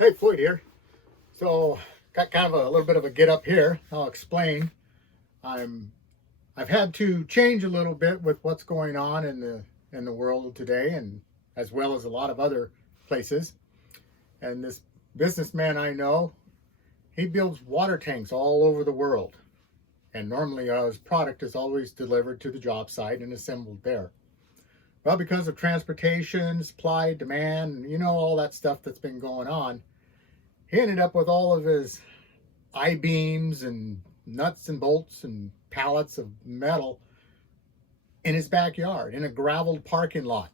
Hey, Floyd here. So, got kind of a little bit of a get up here. I'll explain. I'm I've had to change a little bit with what's going on in the world today, and as well as a lot of other places. And this businessman I know, he builds water tanks all over the world. And normally his product is always delivered to the job site and assembled there. Well, because of transportation, supply, demand, all that stuff that's been going on, he ended up with all of his I-beams and nuts and bolts and pallets of metal in his backyard in a graveled parking lot.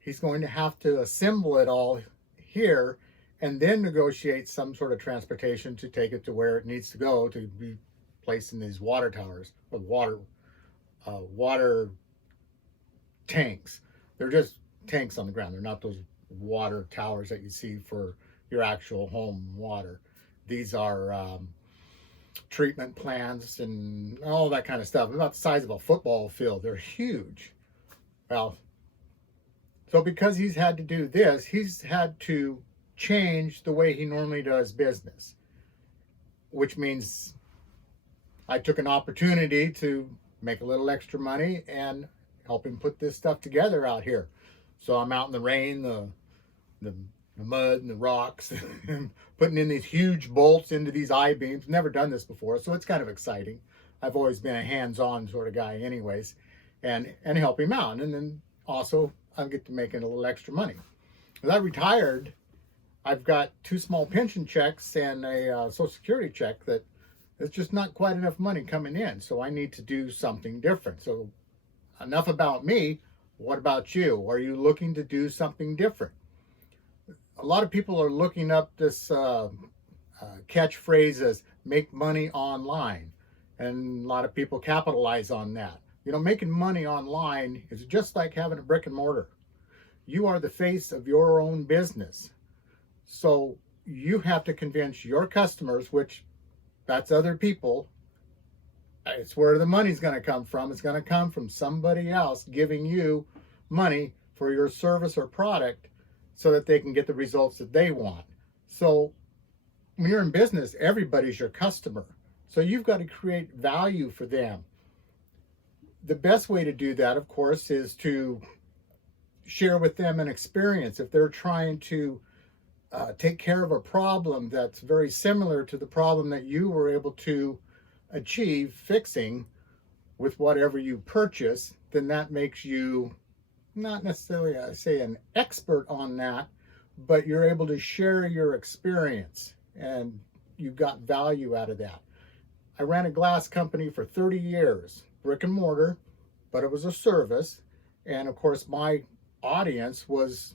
He's going to have to assemble it all here and then negotiate some sort of transportation to take it to where it needs to go to be placed in these water towers or water tanks. They're just tanks on the ground. They're not those water towers that you see for your actual home water. These are treatment plants and all that kind of stuff. About the size of a football field. They're huge. Well, so because he's had to do this, he's had to change the way he normally does business, which means I took an opportunity to make a little extra money and help him put this stuff together out here. So I'm out in the rain, the mud and the rocks, and putting in these huge bolts into these I-beams. Never done this before, so it's kind of exciting. I've always been a hands-on sort of guy anyways, and help him out. And then also I get to making a little extra money. As I retired, I've got 2 small pension checks and a Social Security check that it's just not quite enough money coming in. So I need to do something different. So enough about me. What about you? Are you looking to do something different? A lot of people are looking up this catchphrase as make money online. And a lot of people capitalize on that. Making money online is just like having a brick and mortar. You are the face of your own business. So you have to convince your customers, which that's other people. It's where the money's going to come from. It's going to come from somebody else giving you money for your service or product so that they can get the results that they want. So when you're in business, everybody's your customer. So you've got to create value for them. The best way to do that, of course, is to share with them an experience. If they're trying to take care of a problem that's very similar to the problem that you were able to achieve fixing with whatever you purchase, then that makes you not necessarily, say, an expert on that, but you're able to share your experience and you got value out of that. I ran a glass company for 30 years, brick and mortar, but it was a service. And of course, my audience was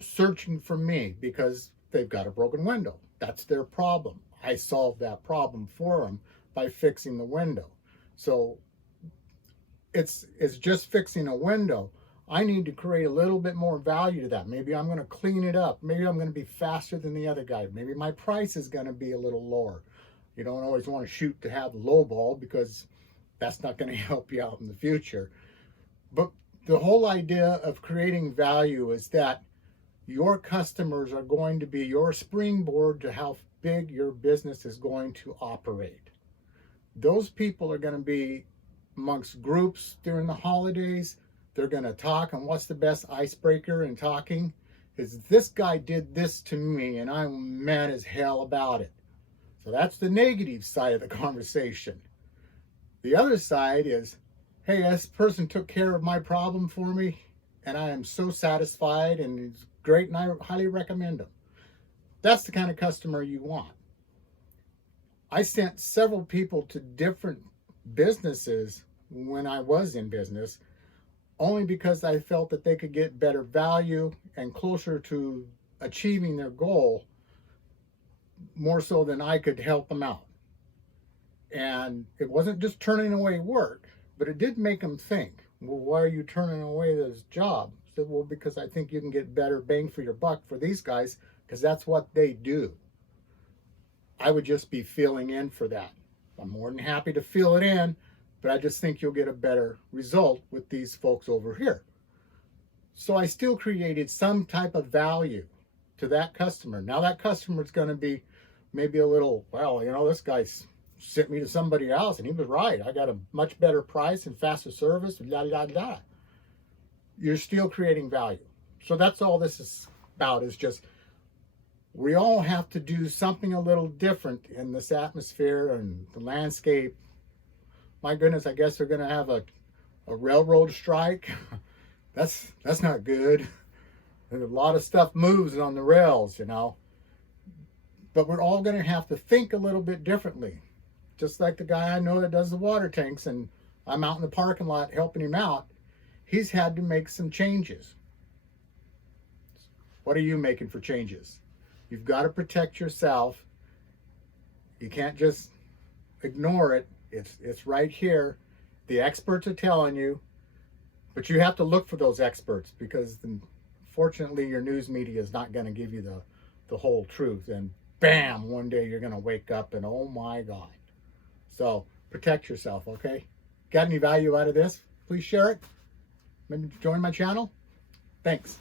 searching for me because they've got a broken window. That's their problem. I solved that problem for them by fixing the window. So it's just fixing a window. I need to create a little bit more value to that. Maybe I'm going to clean it up. Maybe I'm going to be faster than the other guy. Maybe my price is going to be a little lower. You don't always want to shoot to have low ball because that's not going to help you out in the future. But the whole idea of creating value is that your customers are going to be your springboard to how big your business is going to operate. Those people are going to be amongst groups during the holidays. They're going to talk, and what's the best icebreaker in talking is this guy did this to me and I'm mad as hell about it. So that's the negative side of the conversation. The other side is, hey, this person took care of my problem for me and I am so satisfied and it's great and I highly recommend them. That's the kind of customer you want. I sent several people to different businesses when I was in business only because I felt that they could get better value and closer to achieving their goal more so than I could help them out. And it wasn't just turning away work, but it did make them think, well, why are you turning away this job? I said, well, because I think you can get better bang for your buck for these guys because that's what they do. I would just be filling in for that. I'm more than happy to fill it in, but I just think you'll get a better result with these folks over here. So I still created some type of value to that customer. Now that customer's going to be maybe a little, well, you know, this guy's sent me to somebody else and he was right. I got a much better price and faster service, and da da da. You're still creating value. So that's all this is about, is just we all have to do something a little different in this atmosphere and the landscape. My goodness, I guess they're going to have a railroad strike. That's not good. And a lot of stuff moves on the rails, you know. But we're all going to have to think a little bit differently. Just like the guy I know that does the water tanks, and I'm out in the parking lot helping him out. He's had to make some changes. What are you making for changes? You've got to protect yourself. You can't just ignore it. It's right here. The experts are telling you, but you have to look for those experts, because unfortunately your news media is not going to give you the whole truth. And bam, one day you're going to wake up and oh my God. So protect yourself, okay? Got any value out of this? Please share it. Maybe join my channel. Thanks.